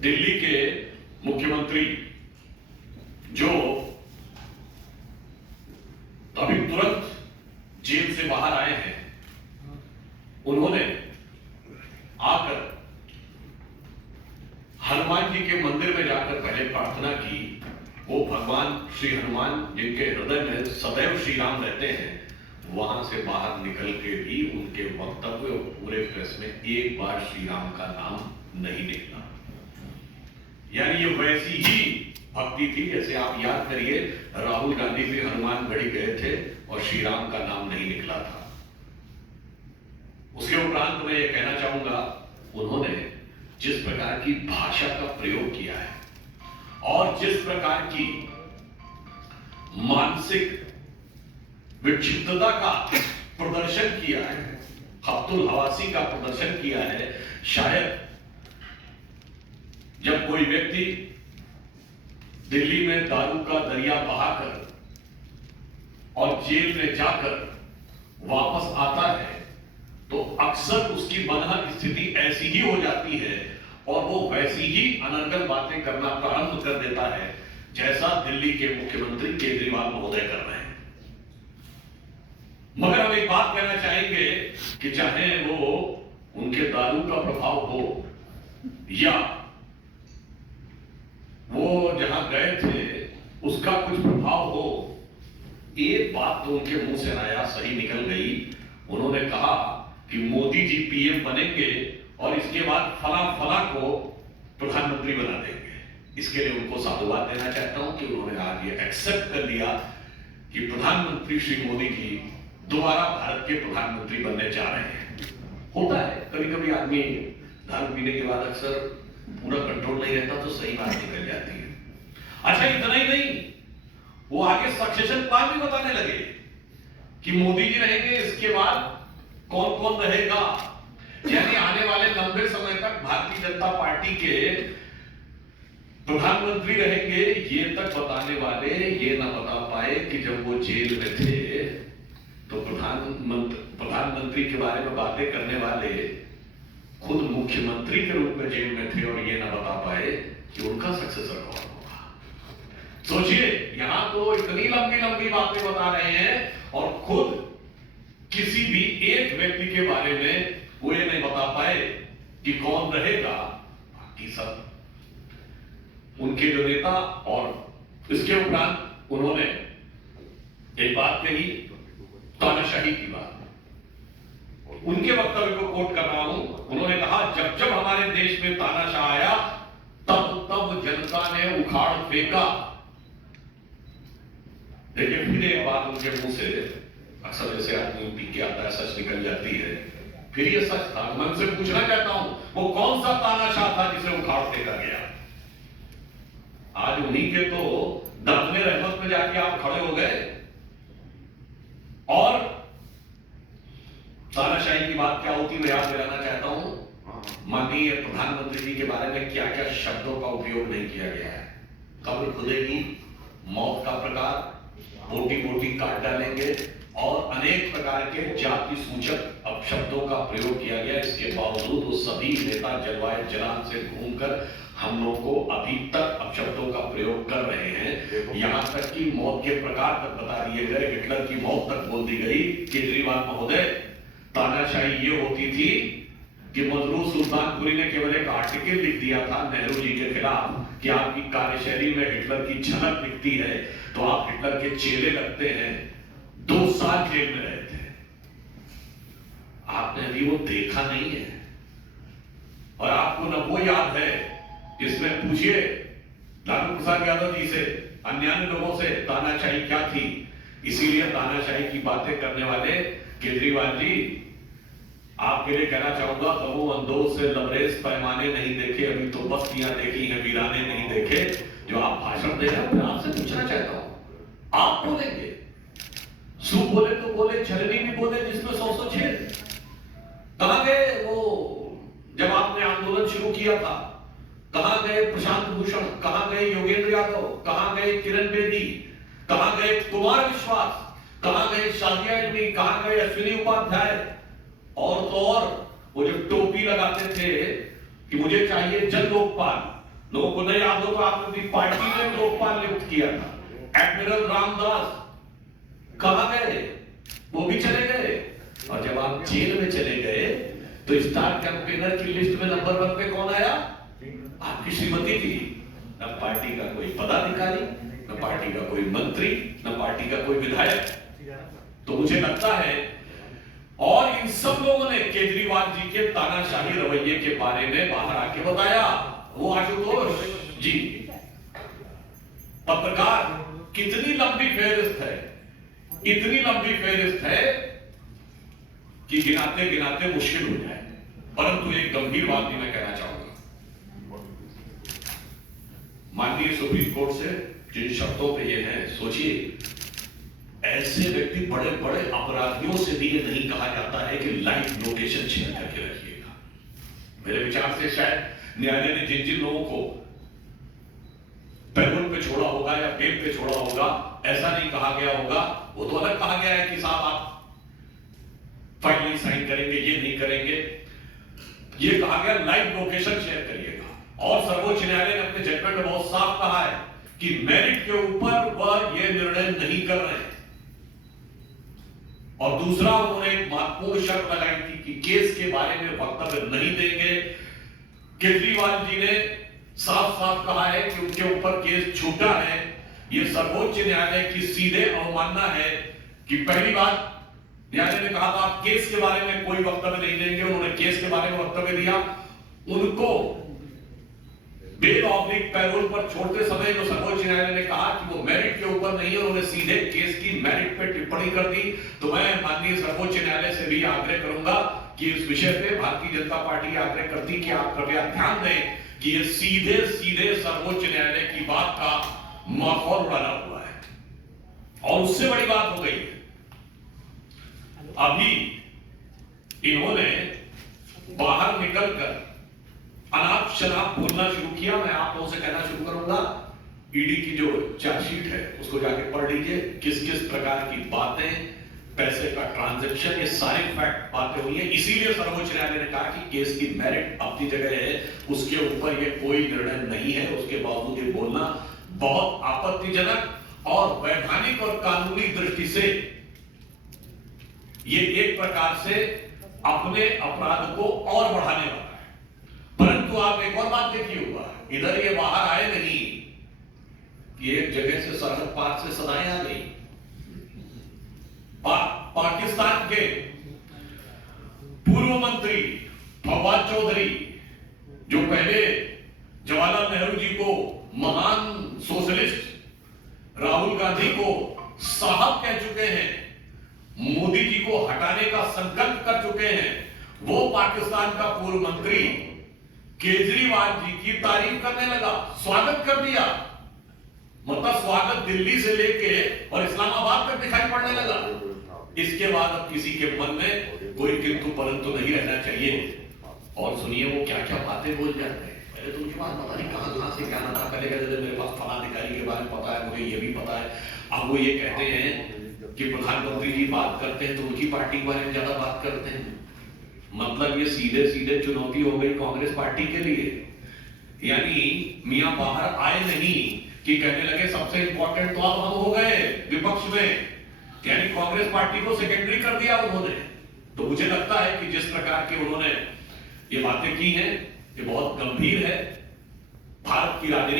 दिल्ली के मुख्यमंत्री जो अभी तुरंत जेल से बाहर आए हैं, उन्होंने आकर हनुमान जी के मंदिर में जाकर पहले प्रार्थना की। वो भगवान श्री हनुमान जिनके हृदय में सदैव श्री राम रहते हैं, वहां से बाहर निकल के भी उनके वक्तव्य और पूरे प्रेस में एक बार श्री राम का नाम नहीं निकला। यानी ये वैसी ही भक्ति थी जैसे आप याद करिए राहुल गांधी भी हनुमानगढ़ी गए थे और श्री राम का नाम नहीं निकला था। उसके उपरांत मैं ये कहना चाहूंगा, उन्होंने जिस प्रकार की भाषा का प्रयोग किया है और जिस प्रकार की मानसिक विक्षिप्तता का प्रदर्शन किया है, हफ्तुल हवासी का प्रदर्शन किया है, शायद जब कोई व्यक्ति दिल्ली में दारू का दरिया बहाकर और जेल में जाकर वापस आता है तो अक्सर उसकी मनहर स्थिति ऐसी ही हो जाती है और वो वैसी ही अनर्गल बातें करना प्रारंभ कर देता है जैसा दिल्ली के मुख्यमंत्री केजरीवाल महोदय कर रहे हैं। मगर हम एक बात कहना चाहेंगे कि चाहे वो उनके दारू का प्रभाव हो या वो जहां गए थे उसका कुछ प्रभाव हो, एक बात तो उनके मुंह से आया सही निकल गई। उन्होंने कहा कि मोदी जी पीएम बनेंगे और इसके बाद फला फला को प्रधानमंत्री बना देंगे। इसके लिए उनको साधुवाद देना चाहता हूं कि उन्होंने आज ये एक्सेप्ट कर लिया कि प्रधानमंत्री श्री मोदी जी दोबारा भारत के प्रधानमंत्री बनने जा रहे हैं। होता है कभी कभी आदमी दारू पीने के बाद अक्सर पूरा कंट्रोल नहीं रहता तो सही बात निकल जाती है। अच्छा, इतना ही नहीं, वो आगे सक्सेशन प्लान भी बताने लगे कि मोदी जी रहेंगे, इसके बाद कौन कौन रहेगा। यानी आने वाले लंबे समय तक भारतीय जनता पार्टी के प्रधानमंत्री रहेंगे, ये तक बताने वाले ये ना बता पाए कि जब वो जेल में थे तो प्रधानमंत्री के बारे में बातें करने वाले खुद मुख्यमंत्री के रूप में जेल में थे और ये ना बता पाए कि उनका सक्सेसर कौन होगा। सोचिए, यहां तो इतनी लंबी लंबी बातें बता रहे हैं और खुद किसी भी एक व्यक्ति के बारे में वो ये नहीं बता पाए कि कौन रहेगा। बाकी सब उनके जो नेता, और इसके उपरांत उन्होंने एक बात कही, तानाशाही की बात। उनके वक्तव्य को कोट कर रहा हूं, उन्होंने कहा जब जब हमारे देश में तानाशाह आया तब तब जनता ने उखाड़ फेंका। देखिए, फिर एक बात उनके मुंह से, अक्सर जैसे आदमी पी के आता है सच निकल जाती है, फिर ये सच था। मैं उनसे पूछना चाहता हूं वो कौन सा तानाशाह था जिसे उखाड़ फेंका गया। आज उन्हीं के तो दमने रहमत में जाके आप खड़े हो गए और तानाशाही की बात क्या होती मैं याद दिलाना चाहता हूं। माननीय प्रधानमंत्री जी के बारे में क्या क्या शब्दों का उपयोग नहीं किया गया है। कब्र खुदेगी, मौत का प्रकार, बोटी बोटी काट डालेंगे और अनेक प्रकार के जाति सूचक अपशब्दों का प्रयोग किया गया। इसके बावजूद वो सभी नेता जलवायु जलान से घूमकर हम लोग को अभी तक अपशब्दों का प्रयोग कर रहे हैं। यहां तक कि मौत के प्रकार तक बता दिए गए, हिटलर की मौत तक बोल दी गई। केजरीवाल महोदय, तानाशाही ये होती थी कि मजरूर सुल्तानपुरी ने केवल एक आर्टिकल लिख दिया था नेहरू जी के खिलाफ कि आपकी कार्यशैली में हिटलर की झलक दिखती है तो आप हिटलर के चेले लगते हैं। 2 साल जेल में रहे थे, आपने अभी वो देखा नहीं है और आपको न वो याद है जिसमें पूछिए लालू प्रसाद यादव जी से, अन्य लोगों से तानाशाही क्या थी। इसीलिए तानाशाही की बातें करने वाले केजरीवाल जी, आपके लिए कहना चाहूंगा, कबू अंदोज से लबरेज पैमाने नहीं देखे, अभी तो बस्तियां देखी हैं, वीराने नहीं देखे। जो आप भाषण दे रहे हैं, मैं आपसे पूछना चाहता हूं, आप बोलेंगे, सू बोले तो बोले, छलनी भी बोले जिसमें 100 छेद। कहां गए वो जब आपने आंदोलन शुरू किया था? कहां गए प्रशांत भूषण, कहां गए योगेंद्र यादव, कहां गए किरण बेदी, कहां गए कुमार विश्वास, कहां गए शाजिया इल्मी, कहां गए अश्विनी उपाध्याय, और तो और वो जो टोपी लगाते थे कि मुझे चाहिए जन लोकपाल, लोगों को नहीं याद हो तो आप अपनी पार्टी ने लोकपाल नियुक्त किया था। एडमिरल रामदास कहां गए? वो भी चले गए। और जब आप जेल में चले गए तो स्टार कैंपेनर की लिस्ट में नंबर 1 पे कौन आया? आपकी श्रीमती थी। न पार्टी का कोई पदाधिकारी, न पार्टी का कोई मंत्री, न पार्टी का कोई विधायक। तो मुझे लगता है, और इन सब लोगों ने केजरीवाल जी के तानाशाही रवैये के बारे में बाहर आके बताया। वो आशुतोष जी पत्रकार, कितनी लंबी फेहरिस्त है, इतनी लंबी फेहरिस्त है कि गिनाते गिनाते मुश्किल हो जाए। परंतु एक गंभीर बात भी मैं कहना चाहूंगा। माननीय सुप्रीम कोर्ट से जिन शर्तों पे ये है, सोचिए, ऐसे व्यक्ति, बड़े बड़े अपराधियों से भी ये नहीं कहा जाता है कि लाइव लोकेशन शेयर करके रखिएगा। मेरे विचार से शायद न्यायालय ने जिन जिन लोगों को पैरोल पे छोड़ा होगा या बेल पे छोड़ा होगा, ऐसा नहीं कहा गया होगा। वो तो अलग कहा गया है कि साहब आप फाइल नहीं साइन करेंगे, ये नहीं करेंगे। ये कहा गया लाइव लोकेशन शेयर करिएगा। और सर्वोच्च न्यायालय ने अपने जजमेंट में बहुत साफ कहा है कि मेरिट के ऊपर वह ये निर्णय नहीं कर रहे हैं। और दूसरा, उन्होंने एक महत्वपूर्ण शर्त लगाई थी कि केस के बारे में वक्तव्य नहीं देंगे। केजरीवाल जी ने साफ साफ कहा है कि उनके ऊपर केस छूटा है। यह सर्वोच्च न्यायालय की सीधे अवमानना है कि पहली बात, न्यायालय ने कहा था आप केस के बारे में कोई वक्तव्य नहीं देंगे। उन्होंने केस के बारे में वक्तव्य दिया। उनको बेल ऑब्लिक पैरोल पर छोड़ते समय जो सर्वोच्च न्यायालय ने कहा कि वो मेरिट के ऊपर नहीं है, उन्होंने सीधे केस की मेरिट पे टिप्पणी कर दी। तो मैं माननीय सर्वोच्च न्यायालय से भी आग्रह करूंगा कि इस विषय पे भारतीय जनता पार्टी आग्रह करती कि आप कृपया ध्यान दें कि ये सीधे सीधे सर्वोच्च न्यायालय की बात का माहौल उड़ाना हुआ है। और उससे बड़ी बात हो गई, अभी इन्होंने बाहर निकलकर अनाप शनाप बोलना शुरू किया। मैं आप लोगों से कहना शुरू करूंगा, ईडी की जो चार्जशीट है उसको जाके पढ़ लीजिए। किस किस प्रकार की बातें, पैसे का ट्रांजैक्शन, ये सारे फैक्ट बातें हुई हैं। इसीलिए सर्वोच्च न्यायालय ने कहा कि केस की मेरिट अपनी जगह है, उसके ऊपर ये कोई निर्णय नहीं है। उसके बावजूद ये बोलना बहुत आपत्तिजनक और वैधानिक और कानूनी दृष्टि से ये एक प्रकार से अपने अपराध को और बढ़ाने वाला है। परंतु आप एक और बात देखिए, हुआ इधर ये बाहर आए नहीं कि एक जगह से सरहद पार से सदाएं आ गई। पाकिस्तान के पूर्व मंत्री फवाद चौधरी, जो पहले जवाहरलाल नेहरू जी को महान सोशलिस्ट, राहुल गांधी को साहब कह चुके हैं, मोदी जी को हटाने का संकल्प कर चुके हैं, वो पाकिस्तान का पूर्व मंत्री केजरीवाल जी की तारीफ करने लगा, स्वागत कर दिया। मतलब स्वागत दिल्ली से लेके और इस्लामाबाद तक दिखाई पड़ने लगा। इसके बाद अब किसी के मन में कोई किंतु परंतु नहीं रहना चाहिए। और सुनिए वो क्या क्या बातें बोल जाते हैं। पहले तो उनके पास पता नहीं कहां से क्या आता, पहले कहते थे मेरे पास फला अधिकारी के बारे में पता है, मुझे ये भी पता है। अब वो ये कहते हैं कि प्रधानमंत्री जी बात करते हैं तो उनकी पार्टी के बारे में ज्यादा बात करते हैं। मतलब ये सीधे सीधे चुनौती हो गई कांग्रेस पार्टी के लिए। यानी मियां बाहर आए नहीं कि कहने लगे सबसे इंपॉर्टेंट तो अब हम हो गए विपक्ष में, यानी कांग्रेस पार्टी को सेकेंडरी कर दिया उन्होंने। तो मुझे लगता है कि जिस प्रकार के उन्होंने ये बातें की हैं, ये बहुत गंभीर है। भारत की राजनीति